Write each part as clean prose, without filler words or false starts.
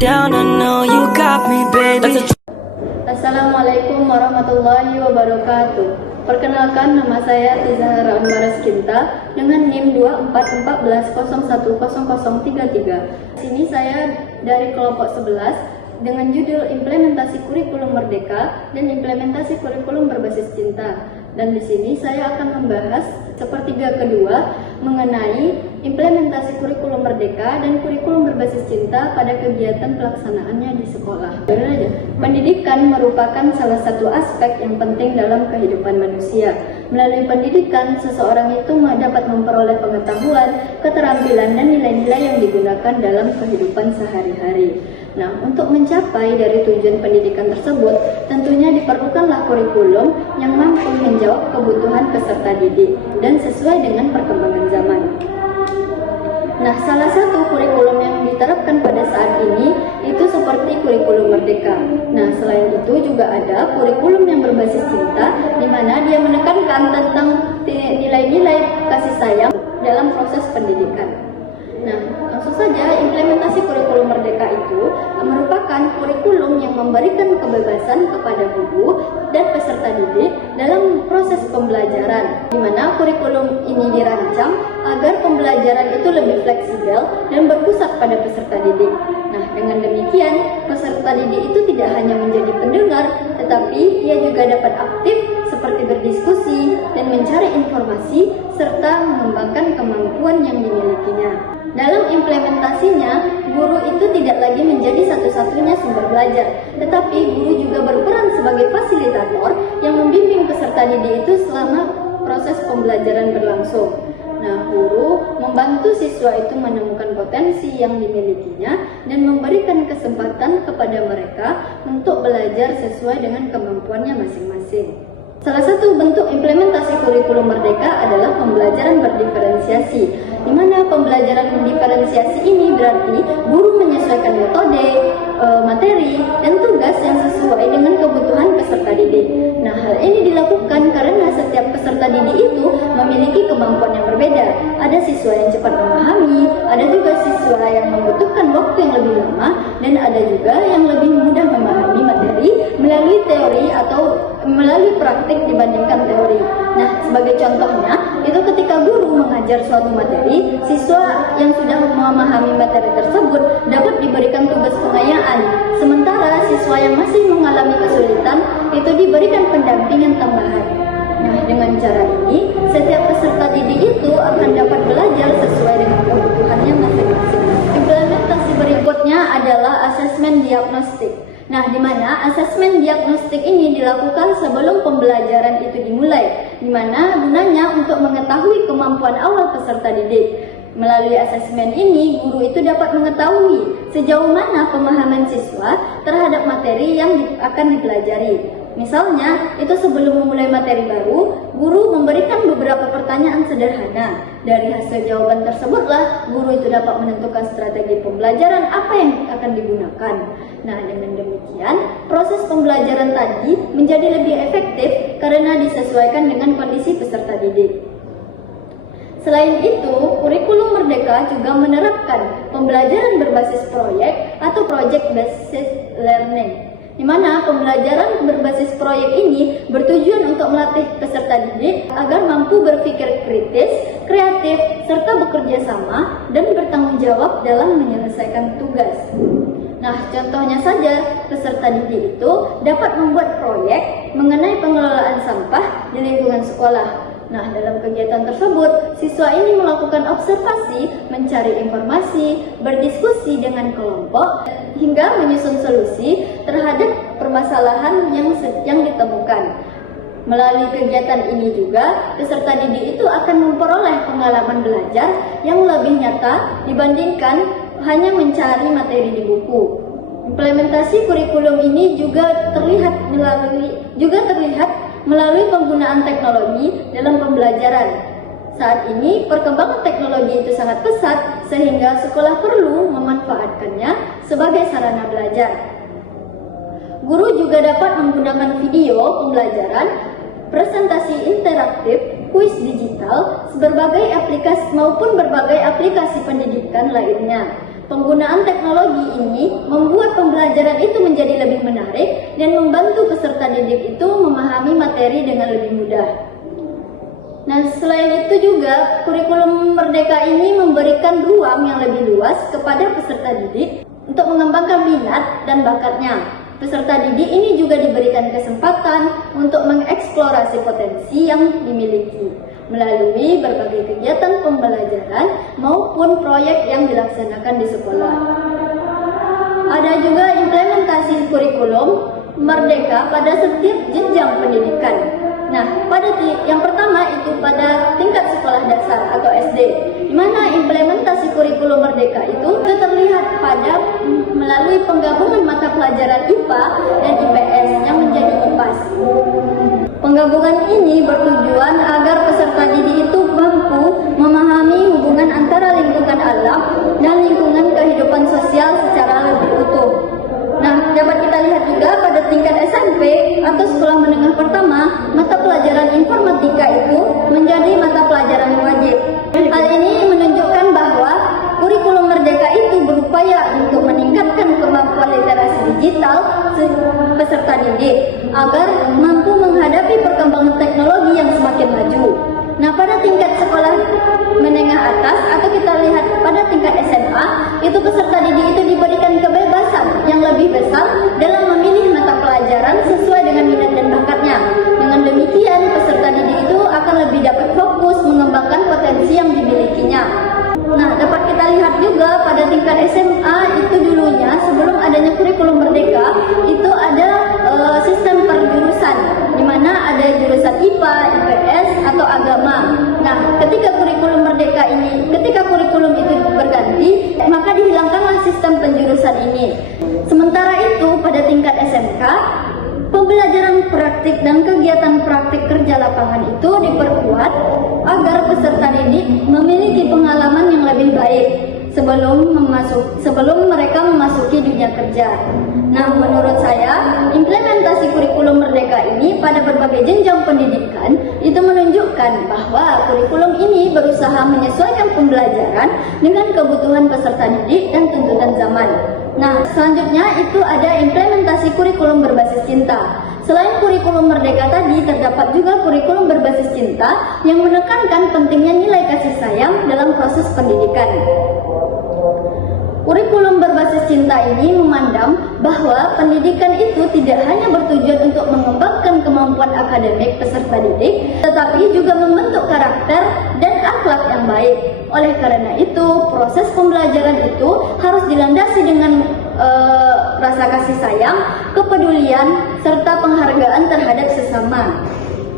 down, I know you got me, baby. Assalamualaikum warahmatullahi wabarakatuh. Perkenalkan, nama saya Tizahara Anwaras Kinta dengan NIM 2414010033. Sini saya dari kelompok 11 dengan judul Implementasi Kurikulum Merdeka dan Implementasi Kurikulum Berbasis Cinta. Dan di sini saya akan membahas sepertiga kedua mengenai implementasi kurikulum merdeka dan kurikulum berbasis cinta pada kegiatan pelaksanaannya di sekolah. Pendidikan merupakan salah satu aspek yang penting dalam kehidupan manusia. Melalui pendidikan, seseorang itu dapat memperoleh pengetahuan, keterampilan, dan nilai-nilai yang digunakan dalam kehidupan sehari-hari. Nah, untuk mencapai dari tujuan pendidikan tersebut, tentunya diperlukanlah kurikulum yang mampu menjawab kebutuhan peserta didik dan sesuai dengan perkembangan zaman. Nah, salah satu kurikulum yang diterapkan pada saat ini itu seperti kurikulum merdeka. Nah, selain itu juga ada kurikulum yang berbasis cinta, di mana dia menekankan tentang nilai-nilai kasih sayang dalam proses pendidikan. Nah, langsung saja, implementasi kurikulum merdeka itu merupakan kurikulum yang memberikan kebebasan kepada guru dan peserta didik dalam proses pembelajaran, di mana kurikulum ini dirancang agar pembelajaran itu lebih fleksibel dan berpusat pada peserta didik. Nah, dengan demikian, peserta didik itu tidak hanya menjadi pendengar, tetapi ia juga dapat aktif seperti berdiskusi dan mencari informasi serta mengembangkan kemampuan yang dimilikinya. Dalam implementasinya, guru itu tidak lagi menjadi satu-satunya sumber belajar, tetapi guru juga berperan sebagai fasilitator yang membimbing peserta didik itu selama proses pembelajaran berlangsung. Nah, guru membantu siswa itu menemukan potensi yang dimilikinya dan memberikan kesempatan kepada mereka untuk belajar sesuai dengan kemampuannya masing-masing. Salah satu bentuk implementasi kurikulum merdeka adalah pembelajaran berdiferensiasi, di mana pembelajaran mendiferensiasi ini berarti guru menyesuaikan metode, materi, dan tugas yang sesuai dengan kebutuhan peserta didik. Nah, hal ini dilakukan karena setiap peserta didik itu memiliki kemampuan yang berbeda. Ada siswa yang cepat memahami, ada juga siswa yang membutuhkan waktu yang lebih lama, dan ada juga yang lebih mudah memahami materi melalui teori atau melalui praktik dibandingkan teori. Nah, sebagai contohnya, itu ketika guru mengajar suatu materi, siswa yang sudah memahami materi tersebut dapat diberikan tugas pengayaan, sementara siswa yang masih mengalami kesulitan itu diberikan pendampingan tambahan. Nah, dengan cara ini, setiap peserta didik itu akan dapat belajar sesuai dengan kebutuhannya masing-masing. Implementasi berikutnya adalah asesmen diagnostik. Nah, di mana asesmen diagnostik ini dilakukan sebelum pembelajaran itu dimulai, di mana gunanya untuk mengetahui kemampuan awal peserta didik. Melalui asesmen ini, guru itu dapat mengetahui sejauh mana pemahaman siswa terhadap materi yang akan dipelajari. Misalnya, itu sebelum memulai materi baru, guru memberikan beberapa pertanyaan sederhana. Dari hasil jawaban tersebutlah, guru itu dapat menentukan strategi pembelajaran apa yang akan digunakan. Nah, dengan demikian, proses pembelajaran tadi menjadi lebih efektif karena disesuaikan dengan kondisi peserta didik. Selain itu, kurikulum merdeka juga menerapkan pembelajaran berbasis proyek atau project based learning, di mana pembelajaran berbasis proyek ini bertujuan untuk melatih peserta didik agar mampu berpikir kritis, kreatif, serta bekerja sama dan bertanggung jawab dalam menyelesaikan tugas. Nah, contohnya saja, peserta didik itu dapat membuat proyek mengenai pengelolaan sampah di lingkungan sekolah. Nah, dalam kegiatan tersebut, siswa ini melakukan observasi, mencari informasi, berdiskusi dengan kelompok, hingga menyusun solusi terhadap permasalahan yang ditemukan. Melalui kegiatan ini juga, peserta didik itu akan memperoleh pengalaman belajar yang lebih nyata dibandingkan hanya mencari materi di buku. Implementasi kurikulum ini juga terlihat melalui penggunaan teknologi dalam pembelajaran. Saat ini, perkembangan teknologi itu sangat pesat sehingga sekolah perlu memanfaatkannya sebagai sarana belajar. Guru juga dapat menggunakan video pembelajaran, presentasi interaktif, kuis digital, berbagai aplikasi pendidikan lainnya. Penggunaan teknologi ini membuat pembelajaran itu menjadi lebih menarik dan membantu peserta didik itu memahami materi dengan lebih mudah. Nah, selain itu juga kurikulum Merdeka ini memberikan ruang yang lebih luas kepada peserta didik untuk mengembangkan minat dan bakatnya. Peserta didik ini juga diberikan kesempatan untuk mengeksplorasi potensi yang dimiliki melalui berbagai kegiatan pembelajaran maupun proyek yang dilaksanakan di sekolah. Ada juga implementasi kurikulum Merdeka pada setiap jenjang pendidikan. Nah, yang pertama itu pada tingkat sekolah dasar atau SD, di mana implementasi kurikulum Merdeka itu terlihat melalui penggabungan mata pelajaran IPA dan IPS yang menjadi IPAS. Penggabungan ini bertujuan agar peserta didik itu mampu memahami hubungan antara lingkungan alam dan lingkungan kehidupan sosial secara lebih utuh. Nah, dapat kita lihat juga pada tingkat SMP atau sekolah menengah pertama, mata pelajaran informatika itu menjadi mata pelajaran wajib. Hal ini menunjukkan bahwa kurikulum Merdeka itu berupaya untuk meningkatkan kemampuan literasi digital peserta didik agar mampu menghadapi perkembangan teknologi yang semakin maju. Nah, pada tingkat sekolah menengah atas atau kita lihat pada tingkat SMA, itu peserta didik itu diberikan kebebasan yang lebih besar dalam memilih mata pelajaran sesuai dengan minat dan bakatnya. Dengan demikian, peserta didik itu akan lebih dapat fokus mengembangkan potensi yang dimilikinya. Nah, dapat kita lihat juga pada tingkat SMA itu dulunya sebelum adanya kurikulum Merdeka itu ada sistem perjurusan, di mana ada jurusan IPA, IPS atau agama. Nah, ketika kurikulum itu berganti, maka dihilangkanlah sistem penjurusan ini. Sementara itu pada tingkat SMK, pembelajaran praktik dan kegiatan praktik kerja lapangan itu diperkuat agar peserta didik memiliki pengalaman yang lebih baik sebelum mereka memasuki dunia kerja. Nah, menurut saya, implementasi kurikulum Merdeka ini pada berbagai jenjang pendidikan itu menunjukkan bahwa kurikulum ini berusaha menyesuaikan pembelajaran dengan kebutuhan peserta didik dan tuntutan zaman. Nah, selanjutnya itu ada implementasi kurikulum berbasis cinta. Selain kurikulum Merdeka tadi, terdapat juga kurikulum berbasis cinta yang menekankan pentingnya nilai kasih sayang dalam proses pendidikan. Kurikulum berbasis cinta ini memandang bahwa pendidikan itu tidak hanya bertujuan untuk mengembangkan kemampuan akademik peserta didik, tetapi juga membentuk karakter dan akhlak yang baik. Oleh karena itu, proses pembelajaran itu harus dilandasi dengan rasa kasih sayang, kepedulian, serta penghargaan terhadap sesama.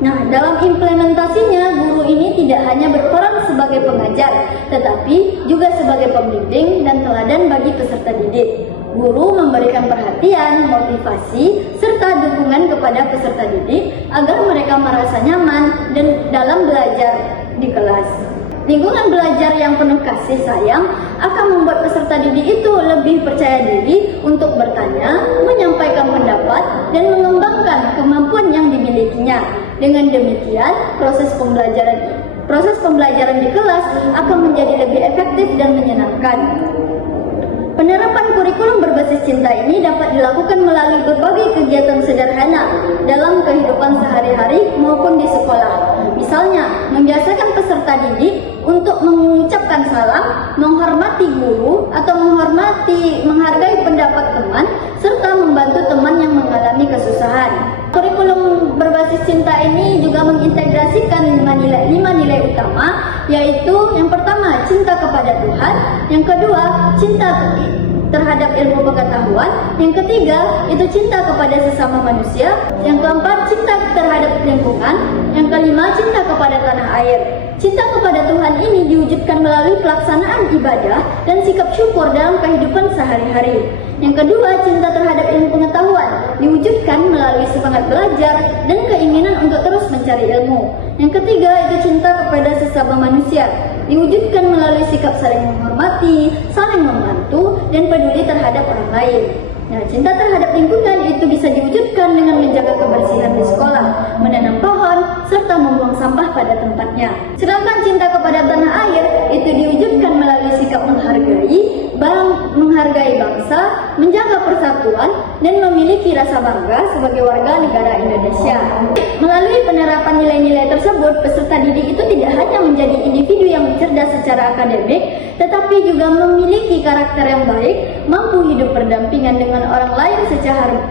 Nah, dalam implementasinya, guru ini tidak hanya berperan sebagai pengajar, tetapi juga sebagai pembimbing dan teladan bagi peserta didik. Guru memberikan perhatian, motivasi, serta dukungan kepada peserta didik agar mereka merasa nyaman dan dalam belajar di kelas. Lingkungan belajar yang penuh kasih sayang akan membuat peserta didik itu lebih percaya diri untuk bertanya, menyampaikan pendapat, dan mengembangkan kemampuan yang dimilikinya. Dengan demikian, proses pembelajaran di kelas akan menjadi lebih efektif dan menyenangkan. Penerapan kurikulum berbasis cinta ini dapat dilakukan melalui berbagai kegiatan sederhana dalam kehidupan sehari-hari maupun di sekolah. Misalnya, membiasakan peserta didik untuk mengucapkan salam, menghormati guru, atau menghargai pendapat teman, serta membantu teman yang mengalami kesusahan. Kurikulum berbasis cinta ini juga mengintegrasikan 5 nilai utama, yaitu yang pertama, cinta kepada Tuhan, yang kedua, cinta terhadap ilmu pengetahuan, yang ketiga, itu cinta kepada sesama manusia, yang keempat, cinta terhadap lingkungan, yang kelima, cinta kepada tanah air. Cinta kepada Tuhan ini diwujudkan melalui pelaksanaan ibadah dan sikap syukur dalam kehidupan sehari-hari. Yang kedua, cinta terhadap ilmu pengetahuan diwujudkan melalui semangat belajar dan keinginan untuk terus mencari ilmu. Yang ketiga, itu cinta kepada sesama manusia diwujudkan melalui sikap saling menghormati, saling membantu, dan peduli terhadap orang lain. Nah, cinta terhadap lingkungan itu bisa diwujudkan dengan menjaga kebersihan di sekolah, menanam pohon, serta membuang sampah pada tempatnya. Sedangkan cinta kepada tanah air itu diwujudkan melalui sikap menghargai menghargai bangsa, menjaga persatuan, dan memiliki rasa bangga sebagai warga negara Indonesia. Melalui penerapan nilai-nilai tersebut, peserta didik itu tidak hanya menjadi individu yang cerdas secara akademik, tetapi juga memiliki karakter yang baik, mampu hidup berdampingan dengan orang lain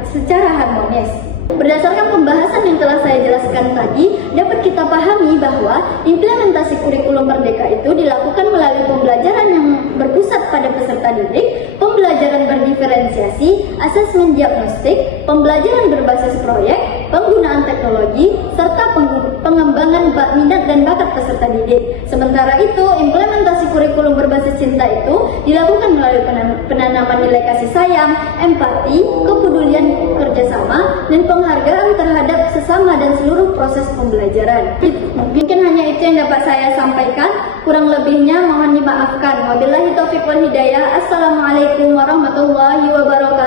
secara harmonis. Berdasarkan pembahasan yang telah saya jelaskan tadi, dapat kita pahami bahwa implementasi kurikulum merdeka itu dilakukan melalui pembelajaran yang berpusat pada peserta didik, pembelajaran berdiferensiasi, asesmen diagnostik, pembelajaran berbasis proyek, penggunaan teknologi, serta pengembangan minat dan bakat peserta didik. Sementara itu, implementasi kurikulum berbasis cinta itu dilakukan melalui penanaman nilai kasih sayang, empati, kepedulian kerjasama, dan penghargaan terhadap sesama dan seluruh proses pembelajaran. Mungkin hanya itu yang dapat saya sampaikan. Kurang lebihnya mohon dimaafkan. Wabillahi taufiq wal hidayah. Assalamualaikum warahmatullahi wabarakatuh.